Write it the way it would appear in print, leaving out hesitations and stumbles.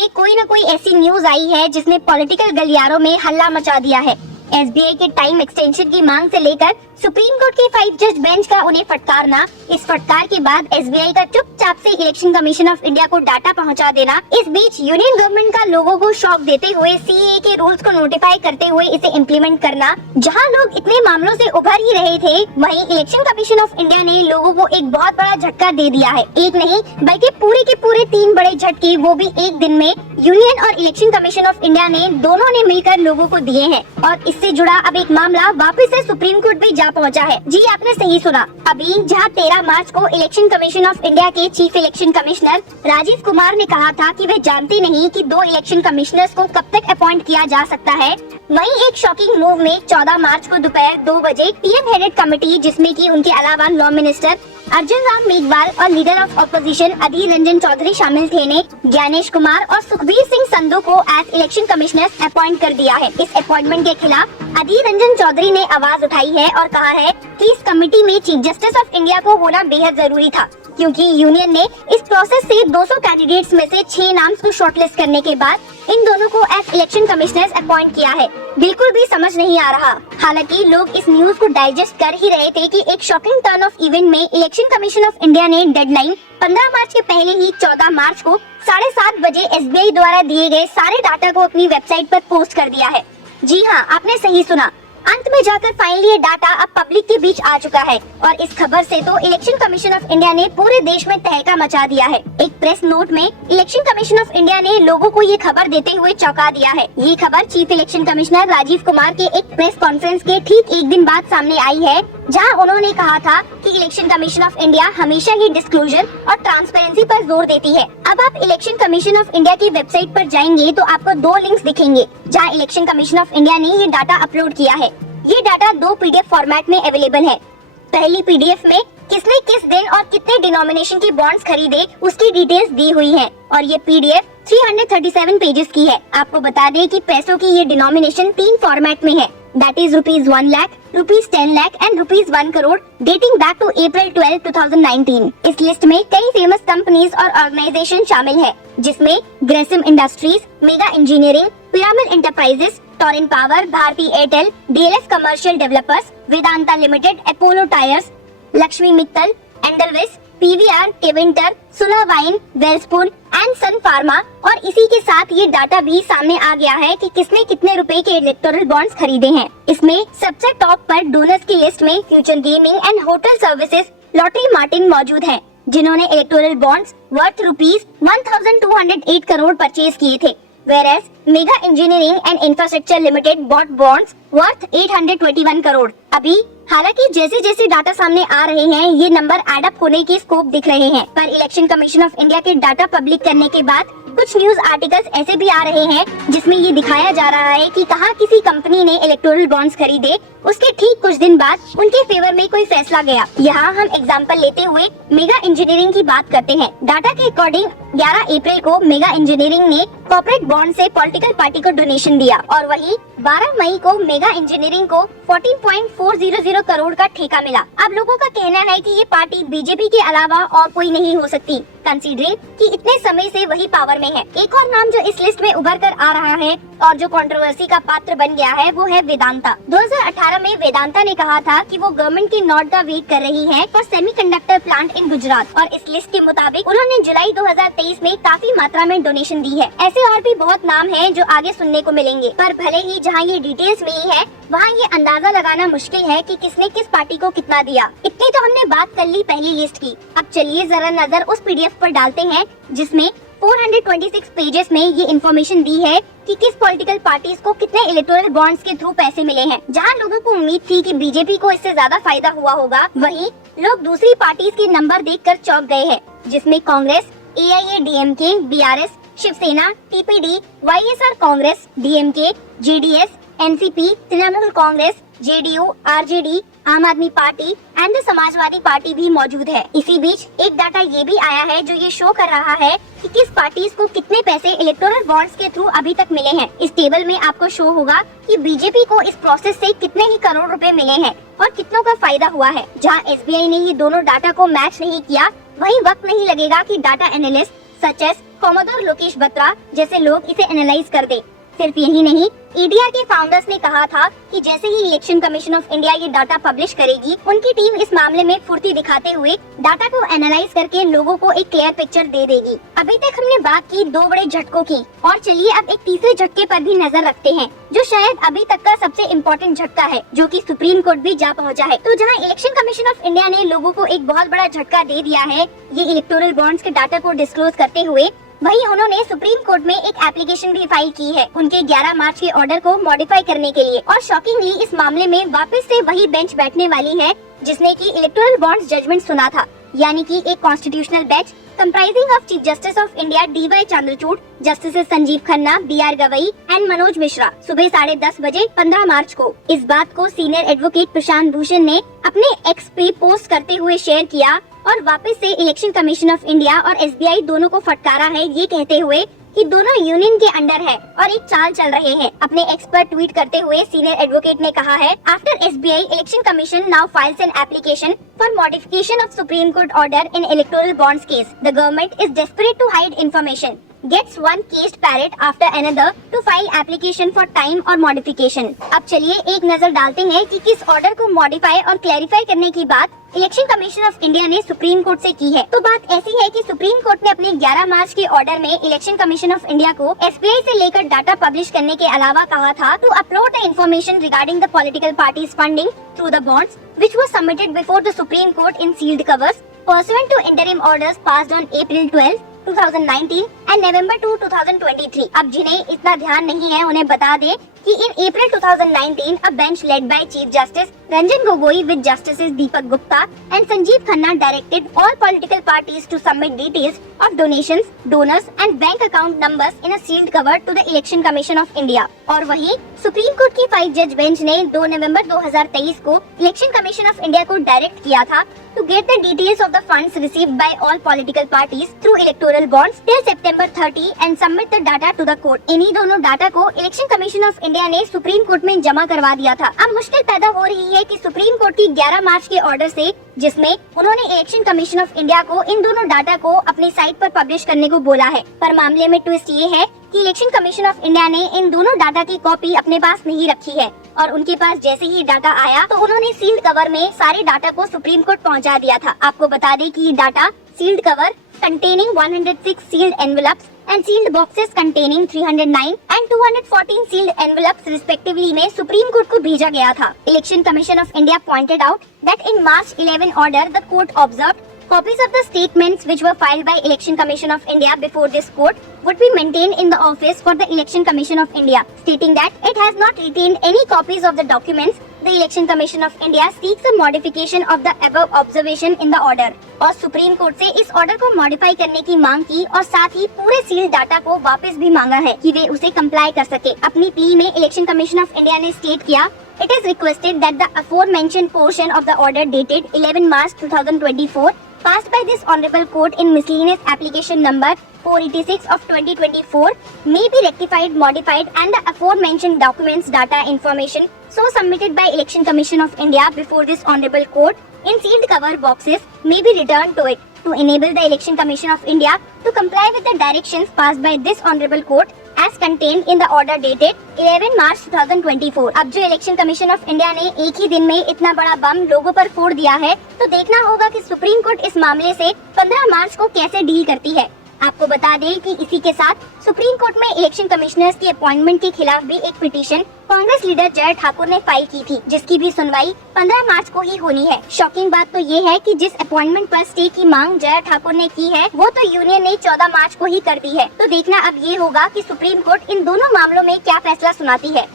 में कोई न कोई ऐसी न्यूज आई है जिसने पॉलिटिकल गलियारों में हल्ला मचा दिया है। एसबीआई के टाइम एक्सटेंशन की मांग से लेकर सुप्रीम कोर्ट के 5 जज बेंच का उन्हें फटकारना, इस फटकार के बाद एसबीआई का चुपचाप से इलेक्शन कमीशन ऑफ इंडिया को डाटा पहुंचा देना, इस बीच यूनियन गवर्नमेंट का लोगों को शॉक देते हुए सीएए के रूल्स को नोटिफाई करते हुए इसे इम्प्लीमेंट करना, जहां लोग इतने मामलों से उभर ही रहे थे, वहीं इलेक्शन कमीशन ऑफ इंडिया ने लोगों को एक बहुत बड़ा झटका दे दिया है। एक नहीं बल्कि पूरे के पूरे 3 बड़े झटके, वो भी एक दिन में यूनियन और इलेक्शन कमीशन ऑफ इंडिया ने दोनों ने मिलकर लोगों को दिए हैं। और इससे जुड़ा अब एक मामला वापस से सुप्रीम कोर्ट भी जा पहुंचा है। जी आपने सही सुना। अभी जहां 13 मार्च को इलेक्शन कमीशन ऑफ इंडिया के chief election commissioner Rajiv Kumar ने कहा था कि वे जानते नहीं कि 2 इलेक्शन कमिश्नर्स को कब तक अपॉइंट किया जा सकता है, वहीं एक शॉकिंग मूव में 14 मार्च को दोपहर 2 बजे पीएम हेडेड कमेटी, जिसमें कि उनके अलावा लॉ मिनिस्टर अर्जुन राम मेघवाल और leader of opposition Adhir Ranjan Chaudhary शामिल थे, ने ज्ञानेश कुमार और सुखबीर सिंह संधू को एज इलेक्शन कमिश्नर्स अपॉइंट कर दिया है। इस अपॉइंटमेंट के खिलाफ अधीर रंजन चौधरी ने आवाज उठाई है और कहा है कि इस कमेटी में चीफ जस्टिस ऑफ इंडिया को होना बेहद जरूरी था, क्योंकि यूनियन ने इस प्रोसेस से 200 कैंडिडेट्स में से 6 नाम्स को शॉर्टलिस्ट करने के बाद इन दोनों को एज इलेक्शन कमिश्नर्स अपॉइंट किया है। बिल्कुल भी समझ नहीं आ रहा। हालांकि लोग इस न्यूज को डाइजेस्ट कर ही रहे थे कि एक शॉकिंग टर्न ऑफ इवेंट में इलेक्शन कमीशन ऑफ इंडिया ने डेडलाइन 15 मार्च के पहले ही 14 मार्च को 7:30 बजे एसबीआई द्वारा दिए गए सारे डाटा को अपनी वेबसाइट पर पोस्ट कर दिया है। जी हाँ, आपने सही सुना। अंत में जाकर फाइनली ये डाटा अब पब्लिक के बीच आ चुका है और इस खबर से तो इलेक्शन कमीशन ऑफ इंडिया ने पूरे देश में तहलका मचा दिया है। एक प्रेस नोट में इलेक्शन कमीशन ऑफ इंडिया ने लोगों को ये खबर देते हुए चौंका दिया है। ये खबर chief election commissioner Rajiv Kumar के एक प्रेस कॉन्फ्रेंस के ठीक एक दिन बाद सामने आई है, जहां उन्होंने कहा था कि इलेक्शन कमीशन ऑफ इंडिया हमेशा ही डिस्क्लोजर और ट्रांसपेरेंसी पर जोर देती है। अब आप इलेक्शन कमीशन ऑफ इंडिया की वेबसाइट पर जाएंगे तो आपको 2 लिंक्स दिखेंगे जहां इलेक्शन कमीशन ऑफ इंडिया ने ये डाटा अपलोड किया है। ये डाटा 2 पीडीएफ फॉर्मेट में अवेलेबल है। पहली पीडीएफ में किसने किस दिन और कितने डिनोमिनेशन के बॉन्ड्स खरीदे उसकी डिटेल्स दी हुई है और ये पीडीएफ 337 पेजेस की है। आपको बता दें कि पैसों की ये डिनोमिनेशन 3 फॉर्मेट में है, that is ₹1 lakh, ₹10 lakh and ₹1 crore, dating back to April 12, 2019। इस लिस्ट में कई फेमस कंपनीज और ऑर्गेनाइजेशन शामिल है, जिसमें Grasim Industries, Mega Engineering, Pyramid Enterprises, Torrent Power, Bharti Airtel, DLF Commercial Developers, Vedanta Limited, Apollo Tyres, Lakshmi Mittal, Edelweiss, PVR, Keventer, Sula Wine, Welspun and Sun Pharma. और इसी के साथ ये डाटा भी सामने आ गया है कि किसने कितने रुपए के इलेक्टोरल बॉन्ड्स खरीदे हैं। इसमें सबसे टॉप पर डोनर्स की लिस्ट में future gaming and hotel services, lottery Martin मौजूद है, जिन्होंने electoral bonds worth ₹1208 crore purchase किए थे। Whereas Mega Engineering and Infrastructure Limited bought bonds worth 821 crore. अभी हालांकि जैसे जैसे डाटा सामने आ रहे हैं, ये नंबर एड अप होने के स्कोप दिख रहे हैं, पर इलेक्शन कमीशन ऑफ इंडिया के डाटा पब्लिक करने के बाद कुछ न्यूज आर्टिकल्स ऐसे भी आ रहे हैं जिसमें ये दिखाया जा रहा है कि कहां किसी कंपनी ने इलेक्टोरल बॉन्ड्स खरीदे, उसके ठीक कुछ दिन बाद उनके फेवर में कोई फैसला गया। यहाँ हम एग्जांपल लेते हुए मेगा इंजीनियरिंग की बात करते हैं। डाटा के अकॉर्डिंग 11 अप्रैल को मेगा इंजीनियरिंग ने कॉर्पोरेट बॉन्ड से पॉलिटिकल पार्टी को डोनेशन दिया और वहीं 12 मई को मेगा इंजीनियरिंग को 14.400 करोड़ का ठेका मिला। अब लोगों का कहना है कि ये पार्टी बीजेपी के अलावा और कोई नहीं हो सकती, कंसीडरिंग कि इतने समय से वही पावर में है। एक और नाम जो इस लिस्ट में उभर कर आ रहा है और जो कंट्रोवर्सी का पात्र बन गया है, वो है वेदांता। 2018 में वेदांता ने कहा था कि वो गवर्नमेंट के नोट का वेट कर रही है for semiconductor plant in Gujarat, और इस लिस्ट के मुताबिक उन्होंने जुलाई 2023 में काफी मात्रा में डोनेशन दी है। ऐसे और भी बहुत नाम हैं जो आगे सुनने को मिलेंगे, पर भले ही जहां ये डिटेल्स मिली है वहां ये अंदाजा लगाना मुश्किल है कि किसने किस पार्टी को कितना दिया। इतनी तो हमने बात कर ली पहली लिस्ट की। अब चलिए जरा नजर उस पीडीएफ पर डालते हैं जिसमें 426 पेजेस में ये इन्फॉर्मेशन दी है कि किस पॉलिटिकल पार्टीज को कितने इलेक्टोरल बॉन्ड्स के थ्रू पैसे मिले हैं। जहां लोगों को उम्मीद थी कि बीजेपी को इससे ज्यादा फायदा हुआ होगा, वहीं लोग दूसरी पार्टीज के नंबर देखकर चौंक गए हैं, जिसमें Congress, AIADMK, BRS, Shiv Sena, TPD, YSR Congress, DMK, JDS, NCP, Trinamool Congress, JDU, RJD, आम आदमी पार्टी एंड समाजवादी पार्टी भी मौजूद है। इसी बीच एक डाटा ये भी आया है जो ये शो कर रहा है कि किस पार्टीज को कितने पैसे इलेक्टोरल बॉन्ड्स के थ्रू अभी तक मिले हैं। इस टेबल में आपको शो होगा कि बीजेपी को इस प्रोसेस से कितने ही करोड़ रुपए मिले हैं और कितनों का फायदा हुआ है। जहां SBI ने ये दोनों डाटा को मैच नहीं किया, वहीं वक्त नहीं लगेगा कि data analyst such as commodore Lokesh Batra जैसे लोग इसे एनालाइज कर दे। सिर्फ यही नहीं, ईडीआर के फाउंडर्स ने कहा था कि जैसे ही इलेक्शन कमीशन ऑफ इंडिया ये डाटा पब्लिश करेगी, उनकी टीम इस मामले में फुर्ती दिखाते हुए डाटा को एनालाइज करके लोगों को एक क्लियर पिक्चर दे देगी। अभी तक हमने बात की 2 बड़े झटकों की, और चलिए अब एक तीसरे झटके पर भी नजर रखते हैं, जो शायद अभी तक का सबसे इम्पोर्टेंट झटका है, जो कि सुप्रीम कोर्ट भी जा पहुंचा है। तो जहां इलेक्शन कमीशन ऑफ इंडिया ने लोगों को एक बहुत बड़ा झटका दे दिया है ये इलेक्टोरल बॉन्ड्स के डाटा को डिस्क्लोज करते हुए, वहीं उन्होंने सुप्रीम कोर्ट में एक एप्लीकेशन भी फाइल की है उनके 11 मार्च के ऑर्डर को मॉडिफाई करने के लिए। और शॉकिंगली इस मामले में वापस से वही बेंच बैठने वाली है जिसने की इलेक्टोरल बॉन्ड्स जजमेंट सुना था, यानी कि एक constitutional bench comprising of chief justice of India DY Chandrachud, justice Sanjeev Khanna, BR Gavai and Manoj Mishra सुबह 10:30 बजे 15 मार्च को। इस बात को सीनियर एडवोकेट प्रशांत भूषण ने अपने एक्स पे पोस्ट करते हुए शेयर किया और वापस से इलेक्शन कमीशन ऑफ इंडिया और SBI दोनों को फटकारा है, ये कहते हुए कि दोनों यूनियन के अंडर है और एक चाल चल रहे हैं। अपने एक्सपर्ट ट्वीट करते हुए सीनियर एडवोकेट ने कहा है, after SBI election commission now files an application for modification of supreme court order in electoral bonds case, the government is desperate to hide information, gets one caged parrot after another to file application for time और modification। अब चलिए एक नजर डालते हैं कि किस order को मॉडिफाई और क्लैरिफाई करने की बात इलेक्शन कमीशन ऑफ इंडिया ने सुप्रीम कोर्ट से की है। तो बात ऐसी है कि सुप्रीम कोर्ट ने अपने 11 मार्च के ऑर्डर में इलेक्शन कमीशन ऑफ इंडिया को SBI से लेकर डाटा पब्लिश करने के अलावा कहा था to upload the information regarding the political parties funding through the bonds which was submitted before the supreme court in sealed covers pursuant to interim orders passed on April 12, 2019 and November 2, 2023। अब जिन्हें इतना ध्यान नहीं है उन्हें बता दे कि इन अप्रैल 2019 a bench led by Chief Justice Ranjan Gogoi with Justices Deepak Gupta and Sanjeev Khanna directed all political parties to submit details of donations, donors and bank account numbers in a sealed cover to the Election Commission of India। और वहीं supreme court की 5 जज bench ने 2 नवंबर 2023 को election commission of India को direct किया था to get the details of the funds received by all political parties through electoral bonds till September 30 and submit the data to the court। इन्हीं दोनों data को election commission of India ने supreme court में जमा करवा दिया था। अब मुश्किल पैदा हो रही है कि सुप्रीम कोर्ट की 11 मार्च के ऑर्डर से, जिसमें उन्होंने इलेक्शन कमीशन ऑफ इंडिया को इन दोनों डाटा को अपनी साइट पर पब्लिश करने को बोला है, पर मामले में ट्विस्ट ये है कि इलेक्शन कमीशन ऑफ इंडिया ने इन दोनों डाटा की कॉपी अपने पास नहीं रखी है और उनके पास जैसे ही डाटा आया तो उन्होंने सील्ड कवर में सारे डाटा को सुप्रीम कोर्ट पहुंचा दिया था। आपको बता दें कि ये data sealed cover containing 106 sealed envelopes and sealed boxes containing 309 and 214 sealed envelopes respectively में सुप्रीम कोर्ट को भेजा गया था। Election commission of India pointed out that in March 11 order the court observed copies of the statements which were filed by Election Commission of India before this court would be maintained in the office for the Election Commission of India, stating that it has not retained any copies of the documents. The Election Commission of India seeks a modification of the above observation in the order। और supreme court से इस order को modify करने की मांग की और साथ ही पूरे सील डाटा को वापस भी मांगा है कि वे उसे कंप्लाई कर सके। अपनी प्ली में इलेक्शन कमीशन ऑफ इंडिया ने स्टेट किया, it is requested that the aforementioned portion of the order dated 11 March 2024 passed by this honorable court in miscellaneous application number 486 of 2024 may be rectified, modified and the aforementioned documents, data, information so submitted by Election Commission of India before this honorable court in sealed cover boxes may be returned to it to enable the Election Commission of India to comply with the directions passed by this honorable court as contained in the order dated 11 March 2024। अब जो election commission of India ने एक ही दिन में इतना बड़ा बम लोगों पर फोड़ दिया है, तो देखना होगा कि सुप्रीम कोर्ट इस मामले से 15 मार्च को कैसे डील करती है। आपको बता दें कि इसी के साथ सुप्रीम कोर्ट में इलेक्शन कमिश्नर्स की अपॉइंटमेंट के खिलाफ भी एक पिटीशन कांग्रेस लीडर जय ठाकुर ने फाइल की थी, जिसकी भी सुनवाई 15 मार्च को ही होनी है। शॉकिंग बात तो ये है कि जिस अपॉइंटमेंट पर स्टे की मांग जय ठाकुर ने की है वो तो यूनियन ने 14 मार्च को ही कर दी है। तो देखना अब ये होगा कि सुप्रीम कोर्ट इन दोनों मामलों में क्या फैसला सुनाती है।